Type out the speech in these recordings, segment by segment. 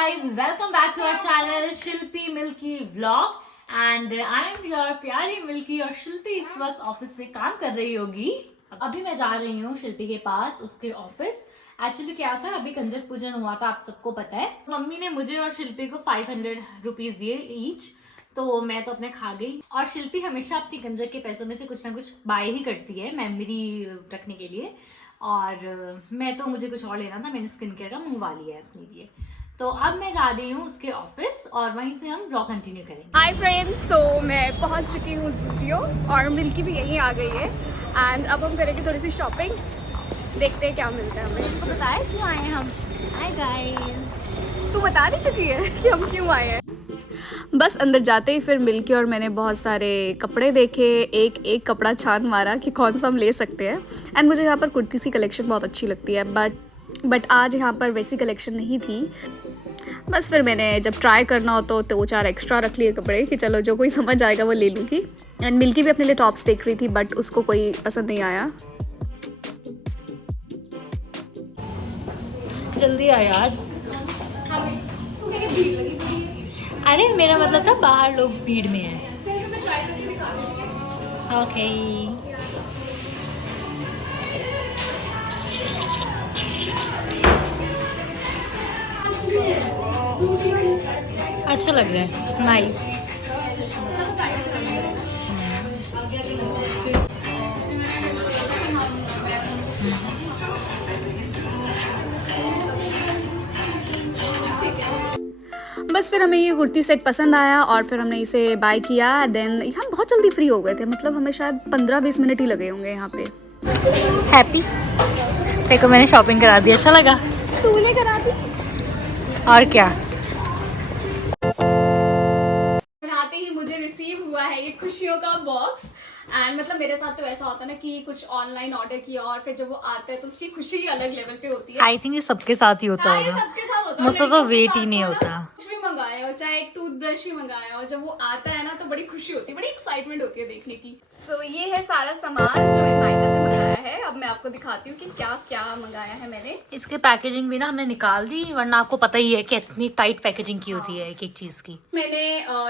guys, welcome back to our channel Shilpi milky vlog and I am your प्यारी milky. और शिल्पी इस वक्त office में काम कर रही होगी। अभी मैं जा रही हूँ शिल्पी के पास उसके ऑफिस। एक्चुअली क्या था, अभी कंजक पूजन हुआ था, आप सबको पता है। मम्मी ने मुझे और शिल्पी को 500 रुपीज दिए ईच, तो मैं तो अपने खा गई। और शिल्पी हमेशा अपनी कंजक के पैसों में से कुछ ना कुछ बाय ही करती है मेमोरी रखने के लिए। और मैं तो मुझे कुछ और लेना था, मैंने स्किन केयर का मंगवा लिया है अपने लिए। तो अब मैं जा रही हूँ उसके ऑफिस और वहीं से हम व्लॉग कंटिन्यू करेंगे। हाय फ्रेंड्स, सो मैं पहुंच चुकी हूँ ज़ूडियो और मिल्की भी यहीं आ गई है। एंड अब हम करेंगे थोड़ी सी शॉपिंग, देखते हैं क्या मिलता है हमें। तो बताया क्यों आए हम। हाय गाइस, तू बता नहीं चुकी है कि हम क्यों आए हैं। बस अंदर जाते ही फिर मिल्की और मैंने बहुत सारे कपड़े देखे, एक एक कपड़ा छान मारा कि कौन सा हम ले सकते हैं। एंड मुझे यहाँ पर कुर्ती सी कलेक्शन बहुत अच्छी लगती है, बट आज यहाँ पर वैसी कलेक्शन नहीं थी। बस फिर मैंने जब ट्राई करना हो तो 2-4 एक्स्ट्रा रख लिए कपड़े कि चलो जो कोई समझ आएगा वो ले लूँगी। एंड मिल्की भी अपने लिए टॉप्स देख रही थी, बट उसको कोई पसंद नहीं आया। जल्दी आ यार। अरे मेरा मतलब था बाहर लोग भीड़ में है। ओके अच्छा लग रहा है, नाइस। बस फिर हमें ये कुर्ती सेट पसंद आया और फिर हमने इसे बाय किया। देन हम बहुत जल्दी फ्री हो गए थे, मतलब हमें शायद 15-20 मिनट ही लगे होंगे यहाँ पे। हैप्पी देखो मैंने शॉपिंग करा दी, अच्छा लगा। तूने करा दी और क्या। आते ही मुझे रिसीव हुआ है ये खुशियों का बॉक्स। एंड मतलब मेरे साथ तो ऐसा होता है ना कि कुछ ऑनलाइन ऑर्डर किया और फिर जब वो आता है तो उसकी खुशी ही अलग लेवल पे होती है। आई थिंक ये सबके साथ ही होता ये होगा, सबके साथ होता है, मुझसे तो लड़कियों के वेट साथ ही नहीं तो ना, होता। कुछ भी मंगाया हो, चाहे एक टूथब्रश ही मंगाया हो, जब वो आता है ना तो बड़ी खुशी होती है, बड़ी एक्साइटमेंट होती है देखने की। सो ये है सारा सामान जो मैंने मायका से मंगाया है। अब मैं आपको दिखाती हूँ कि क्या क्या मंगाया है मैंने। इसके पैकेजिंग भी ना हमने निकाल दी, वरना आपको पता ही है कि इतनी टाइट पैकेजिंग की होती है एक एक चीज की। मैंने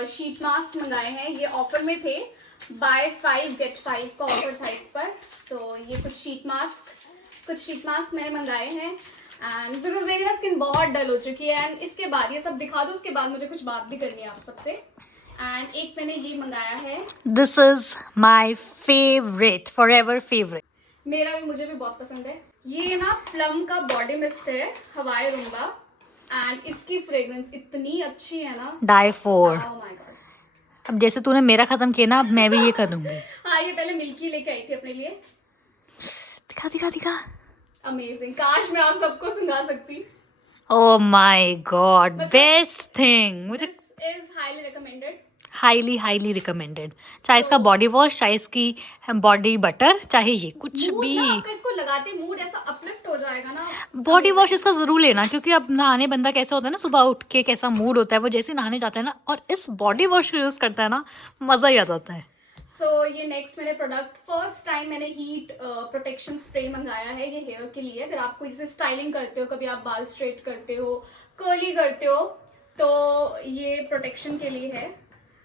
शीट मास्क मंगाए हैं, ये ऑफर में थे, बाय 5 गेट 5 का ऑफर था इस पर। सो ये कुछ शीट मास्क मैंने मंगाए हैं। एंड बिकॉज मेरी ना स्किन बहुत डल हो चुकी है। एंड इसके बाद ये सब दिखा दो, उसके बाद मुझे कुछ बात भी करनी है आप सबसे। एंड एक मैंने ये मंगाया है, this is my favourite, for ever favourite. मुझे भी बहुत पसंद है। ये ना प्लम का बॉडी मिस्ट है, हवाई रूम्बा। एंड इसकी फ्रेग्रेंस इतनी अच्छी है ना, die for. Oh my god. अब जैसे तूने मेरा खत्म किया ना, अब मैं भी ये करूंगी। हाँ, ये पहले मिल्की लेके आई थी अपने लिए। दिखा दिखा दिखा। अमेजिंग, काश मैं आप सबको सुना सकती। Oh my god, best thing. मुझे this is highly recommended, highly highly recommended. चाहे इसका बॉडी वॉश, चाहे इसकी बॉडी बटर, चाहे ये कुछ भी। आपका इसको लगाते मूड ऐसा अपलिफ्ट हो जाएगा ना। बॉडी वॉश इसका जरूर लेना, क्योंकि अब नहाने बंदा कैसा होता है ना, सुबह उठ के कैसा मूड होता है, वो जैसे नहाने जाता है ना और इस बॉडी वॉश को यूज करता है ना, मजा ही आ जाता है। सो ये नेक्स्ट मैंने प्रोडक्ट, फर्स्ट टाइम मैंने हीट प्रोटेक्शन स्प्रे मंगाया है। ये हेयर के लिए, अगर आपको इसे स्टाइलिंग करते हो, कभी आप बाल स्ट्रेट करते हो, कर्ली करते हो, तो ये प्रोटेक्शन के लिए है।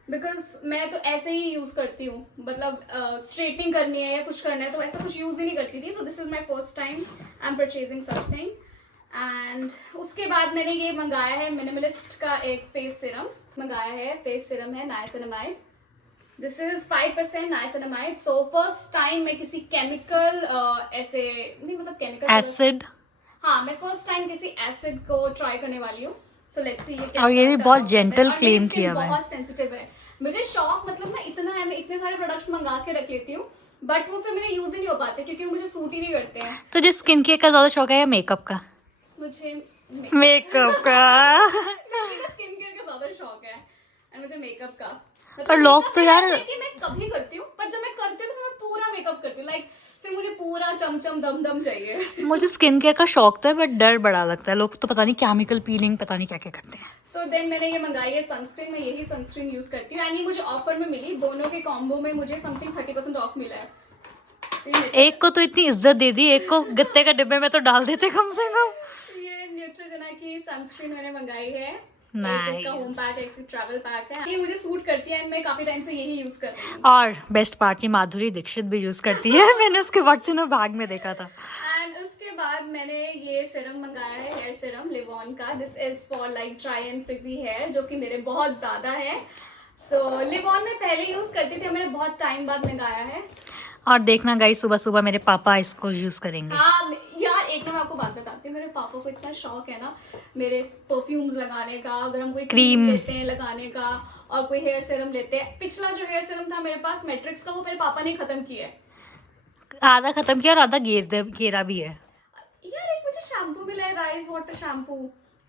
बिकॉज मैं तो ऐसे ही यूज करती हूँ, मतलब स्ट्रेटनिंग करनी है या कुछ करना है तो ऐसा कुछ यूज ही नहीं करती थी। So this is my first time I am purchasing such thing. And उसके बाद मैंने ये मंगाया है, मिनिमलिस्ट का एक फेस सिरम मंगाया है। फेस सिरम है niacinamide, this is 5% niacinamide. So first time मैं किसी केमिकल ऐसे नहीं, मतलब केमिकल एसिड। हाँ, मैं फर्स्ट टाइम किसी एसिड को ट्राई करने वाली हूँ। सो लेट्स सी ये और ये भी बहुत जेंटल क्लेम किया हुआ है। बहुत सेंसिटिव है, मुझे शौक मतलब ना इतना है, मैं इतने सारे प्रोडक्ट्स मंगा के रख लेती हूँ, बट वो फिर मेरे यूज ही नहीं हो पाते क्योंकि मुझे सूट ही नहीं करते हैं। तुझे स्किन केयर का ज्यादा शौक है या मेकअप का? मुझे मेकअप का। स्किन केयर का ज्यादा शौक है और मुझे मेकअप का। और लोग तो यार, कि मैं कभी करती हूँ, पर जब मैं करती हूँ तो मैं पूरा मेकअप करती हूँ, लाइक फिर मुझे पूरा चमचम दम दम चाहिए। मुझे स्किन केयर का शौक तो है, बट डर बड़ा लगता है, लोग तो पता नहीं केमिकल पीलिंग पता नहीं क्या क्या करते हैं। सो देन मैंने ये मंगाई है सनस्क्रीन, मैं यही सनस्क्रीन यूज करती हूँ। एंड ये मुझे ऑफर में मिली, दोनों के कॉम्बो में मुझे समथिंग 30% ऑफ मिला है। एक को तो इतनी इज्जत दे दी, एक को गत्ते का डिब्बे में तो डाल देते कम से कम। ये न्यूट्रोजेना की सनस्क्रीन मैंने मंगाई है। Nice. एक इसका होम पैक, एक ट्रैवल पैक है। ये मुझे सूट करती है एंड मैं काफी टाइम से यही यूज कर रही हूँ। और बेस्ट पार्ट ये माधुरी दीक्षित भी यूज करती है। मैंने उसके व्हाट्सएप में बैग में देखा था। एंड उसके बाद मैंने ये सीरम मंगाया है, हेयर सीरम लिवॉन का। This is for like dry and frizzy hair, जो कि मेरे बहुत ज्यादा है। सो लिवॉन में पहले यूज करती थी, मैंने बहुत टाइम बाद मंगाया है। और देखना गाइस, सुबह सुबह मेरे पापा इसको यूज करेंगे। हाँ यार, एक ना मैं आपको बात बताती हूँ, मेरे पापा को इतना शौक है ना मेरे परफ्यूम्स लगाने का। अगर हम कोई क्रीम लेते हैं लगाने का और कोई हेयर सीरम लेते हैं, पिछला जो हेयर सीरम था मेरे पास मैट्रिक्स का, वो मेरे पापा ने खत्म किया है। आधा खत्म किया और आधा घेरा भी है। यार एक मुझे शैम्पू मिला है, राइस वाटर शैम्पू।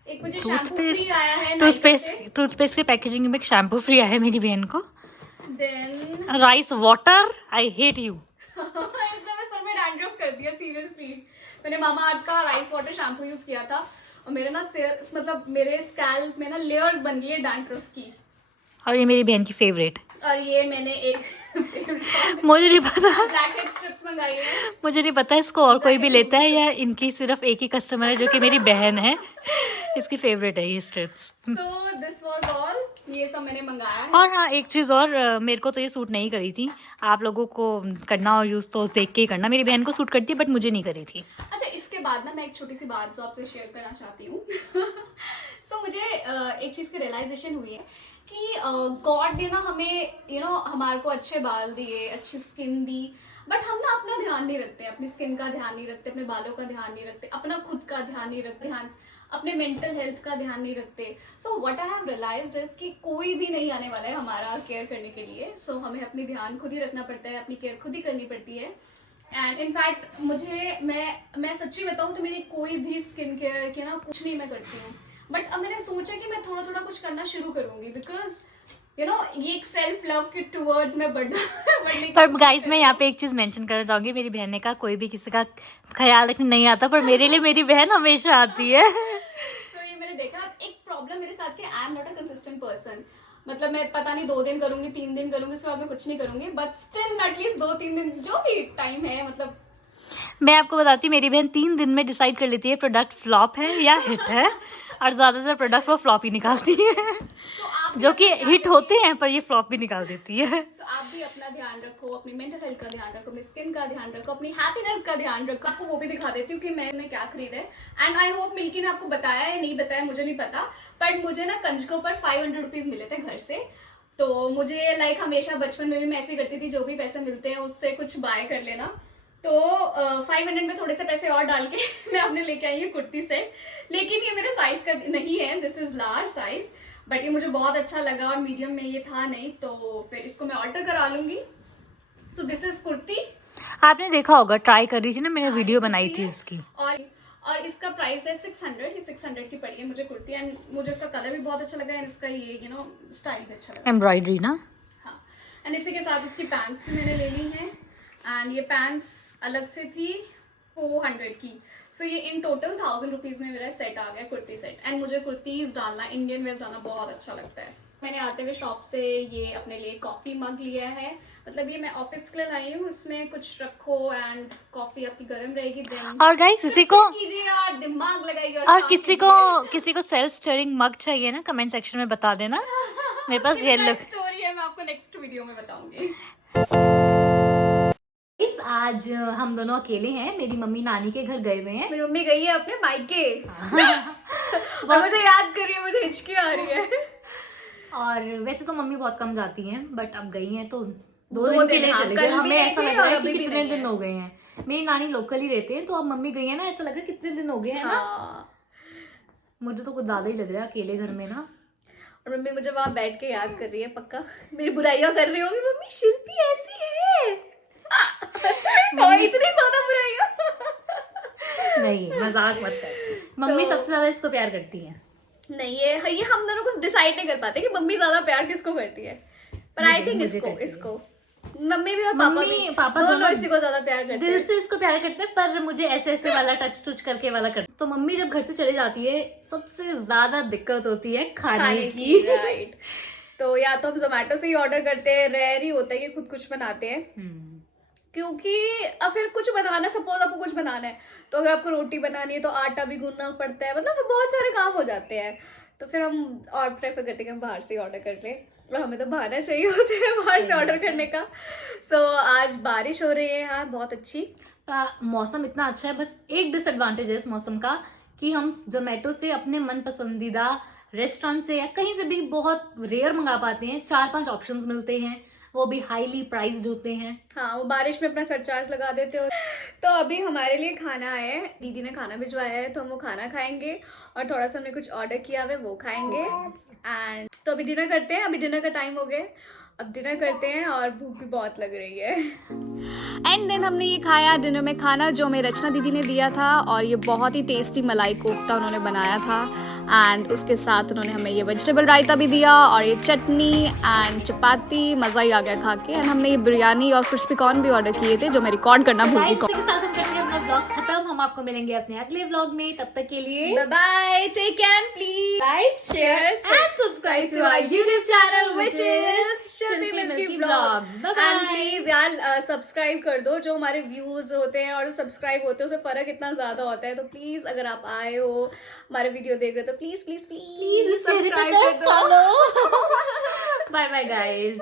एक मुझे शैम्पू टूथपेस्ट फ्री आया है नाइका से। टूथपेस्ट की पैकेजिंग में एक शैम्पू फ्री आया है मेरी बहन को। Then rice water, I hate you. इसने मैं सर में डैंड्रफ कर दिया सीरियसली। मैंने मामा अर्थ का राइस वाटर शैम्पू यूज किया था और मेरे ना सिर, मतलब मेरे स्कैल्प में ना लेयर्स बन गई है डैंड्रफ की। और ये मेरी बहन की फेवरेट। और ये मैंने एक मुझे नहीं पता, ब्लैक हेड स्ट्रिप्स मंगाई है। मुझे नहीं पता इसको और कोई भी लेता है या इनकी सिर्फ एक ही कस्टमर है जो कि मेरी बहन है, इसकी फेवरेट है ये strips. So this was all, ये सब मैंने मंगाया है। और हाँ, एक चीज़ और, मेरे को तो ये सूट नहीं करी थी। आप लोगों को करना और यूज़ तो देख के ही करना। मेरी बहन को सूट करती है बट मुझे नहीं करी थी। अच्छा, इसके बाद ना मैं एक छोटी सी बात जो आपसे शेयर करना चाहती हूँ। सो मुझे एक चीज़ की रियलाइजेशन हुई है कि गॉड ने ना हमें हमारे को अच्छे बाल दिए, अच्छी स्किन दी, बट हम ना अपना ध्यान नहीं रखते, अपनी स्किन का ध्यान नहीं रखते, अपने बालों का ध्यान नहीं रखते, अपना खुद का ध्यान नहीं रखते, अपने मेंटल हेल्थ का ध्यान नहीं रखते। So what I have realised is कि कोई भी नहीं आने वाला है हमारा केयर करने के लिए। सो हमें अपनी ध्यान खुद ही रखना पड़ता है, अपनी केयर खुद ही करनी पड़ती है। एंड इनफैक्ट मुझे मैं सच्ची बताऊँ तो मेरी कोई भी स्किन केयर के ना कुछ नहीं मैं करती हूँ, बट अब मैंने सोचा कि मैं थोड़ा थोड़ा कुछ करना शुरू करूँगी, बिकॉज ये एक सेल्फ लव के टुवर्ड्स में बढ़ने पर गाइस, मैं यहाँ पे एक चीज़ मेंशन करना चाहूँगी। मेरी बहन ने कहा कोई भी किसी का ख्याल रखने नहीं आता, पर मेरे लिए मेरी बहन हमेशा आती है। So, ये मैंने देखा। एक प्रॉब्लम मेरे साथ है, I am not a consistent person. मतलब मैं पता नहीं 2 दिन करूंगी, 3 दिन करूंगी, उसके बाद मैं कुछ नहीं करूंगी, बट स्टिल एटलीस्ट 2-3 दिन जो भी टाइम है, मतलब मैं आपको बताती हूँ, मेरी बहन 3 दिन में डिसाइड कर लेती है प्रोडक्ट फ्लॉप है या हिट है, और ज़्यादातर प्रोडक्ट वो फ्लॉप ही निकालती है। जो कि हिट होते हैं पर ये फ्लॉप भी निकाल देती है। So, आप भी अपना ध्यान रखो, अपनी मेंटल हेल्थ का ध्यान रखो, अपनी स्किन का ध्यान रखो, अपनी हैप्पीनेस का ध्यान रखो। आपको वो भी दिखा देती हूँ कि मैंने क्या खरीदा है। एंड आई होप मिल्की ने आपको बताया या नहीं बताया, मुझे नहीं पता, बट मुझे ना कंजको पर 500 रुपीज़ मिले थे घर से। तो मुझे लाइक हमेशा बचपन में भी मैं ऐसे करती थी, जो भी पैसे मिलते हैं उससे कुछ बाय कर लेना। तो 500 में थोड़े से पैसे और डाल के मैं अपने लेके आई हूँ कुर्ती सेट। लेकिन ये मेरे साइज का नहीं है, this is large size, but ये मुझे बहुत अच्छा लगा और मीडियम में ये था नहीं, तो फिर इसको मैं ऑल्टर करा लूंगी। So this is kurti. आपने देखा होगा, ट्राई कर रही थी ना, मैंने वीडियो बनाई थी उसकी। और इसका प्राइस है 600, ये 600 की पड़ी है मुझे कुर्ती। एंड मुझे इसका कलर भी बहुत अच्छा लगा एंड इसका ये स्टाइल भी अच्छा लगा, एम्ब्रॉयडरी ना। हाँ। एंड इसी के साथ इसकी पैंट्स भी मैंने ले ली हैं, एंड ये पैंट्स अलग से थी 400 की। सो ये इन टोटल 1000 रुपीज़ में मेरा सेट आ गया, कुर्ती सेट। एंड मुझे कुर्तीज़ डालना, इंडियन वेयर डालना बहुत अच्छा लगता है। मैंने आते हुए शॉप से ये अपने लिए कॉफ़ी मग लिया है, मतलब ये मैं ऑफिस के लिए लाई हूँ, उसमें कुछ रखो एंड कॉफ़ी आपकी गर्म रहेगी। देन और गाइस, किसी को कीजिए यार, दिमाग लगाइए और किसी को सेल्फ स्टीयरिंग मग चाहिए ना, कमेंट सेक्शन में बता देना। मेरे पास येलो स्टोरी है, मैं आपको नेक्स्ट वीडियो में बताऊंगी। आज हम दोनों अकेले हैं, मेरी मम्मी नानी के घर गए हुए हैं। मेरी मम्मी गई है अपने मायके और मुझे याद कर रही है, मुझे हिचकी आ रही है। और वैसे तो मम्मी बहुत कम जाती हैं, बट अब गई हैं तो 2 2 दिन के दिन, लिए हाँ, चले कल गए। भी हमें नहीं ऐसा थे लग रहा और है अभी कि भी कितने नहीं दिन है। हो गए हैं। मेरी नानी लोकल ही रहते हैं, तो अब मम्मी गई है ना, ऐसा लग रहा है कितने दिन हो गए हैं ना। हाँ। मुझे तो कुछ ज्यादा ही लग रहा है अकेले घर में ना। और मम्मी मुझे वहां बैठ के याद कर रही है, पक्का मेरी बुराइयां कर रही होगी, मम्मी शिल्पी ऐसी है। और इतनी ज्यादा बुराइयां। नहीं, मजाक मत कर। मम्मी सबसे ज्यादा इसको प्यार करती है। नहीं, ये हम दोनों कुछ डिसाइड नहीं कर पाते कि मम्मी ज्यादा प्यार किसको करती है, पर आई थिंक इसको मम्मी भी और पापा दोनों इसी को ज्यादा प्यार करते हैं। दिल से इसको प्यार करते हैं, पर मुझे ऐसे ऐसे वाला टच टच करके वाला करते। तो मम्मी जब घर से चले जाती है, सबसे ज्यादा दिक्कत होती है खाने की। राइट। तो या तो हम जोमेटो से ही ऑर्डर करते हैं, रेयर ही होता है कि खुद कुछ बनाते हैं, क्योंकि अब फिर कुछ बनाना, सपोज आपको कुछ बनाना है तो अगर आपको रोटी बनानी है तो आटा भी गूंदना पड़ता है, मतलब फिर बहुत सारे काम हो जाते हैं। तो फिर हम और प्रेफर करते हैं कि हम बाहर से ऑर्डर कर लें, और हमें तो बहाना चाहिए होते हैं बाहर से ऑर्डर करने का। सो आज बारिश हो रही है यहाँ बहुत अच्छी। मौसम इतना अच्छा है, बस एक डिसएडवांटेज है इस मौसम का कि हम जोमेटो से अपने मन पसंदीदा रेस्टोरेंट से या कहीं से भी बहुत रेयर मंगा पाते हैं। 4-5 ऑप्शंस मिलते हैं, वो भी हाईली प्राइस्ड होते हैं। हाँ, वो बारिश में अपना सरचार्ज लगा देते हो। तो अभी हमारे लिए खाना आया है, दीदी ने खाना भिजवाया है, तो हम वो खाना खाएंगे और थोड़ा सा हमने कुछ ऑर्डर किया हुआ है वो खाएंगे। एंड तो अभी डिनर करते हैं, अभी डिनर का टाइम हो गया, अब डिनर करते हैं और भूख भी बहुत लग रही है। एंड देन हमने ये खाया डिनर में खाना जो हमें रचना दीदी ने दिया था, और ये बहुत ही टेस्टी मलाई कोफ्ता उन्होंने बनाया था। एंड उसके साथ उन्होंने हमें ये वेजिटेबल रायता भी दिया और ये चटनी एंड चपाती, मज़ा ही आ गया खा के। एंड हमने ये बिरयानी और क्रिस्पी कॉर्न भी ऑर्डर किए थे जो मैं रिकॉर्ड करना भूल गई। इसी के साथ हम करते हैं अपना व्लॉग खत्म। हम आपको मिलेंगे अपने अगले व्लॉग में, तब तक के लिए bye bye, take care and please like, share and subscribe to our YouTube channel which is Shilpi Milky Vlogs. And please यार सब्सक्राइब कर दो, जो हमारे व्यूज होते हैं और सब्सक्राइब होते हैं उससे फर्क इतना ज्यादा होता है। तो प्लीज अगर आप आए हो हमारे वीडियो देख रहे हो तो प्लीज प्लीज प्लीज सब्सक्राइब कर दो। Bye bye guys.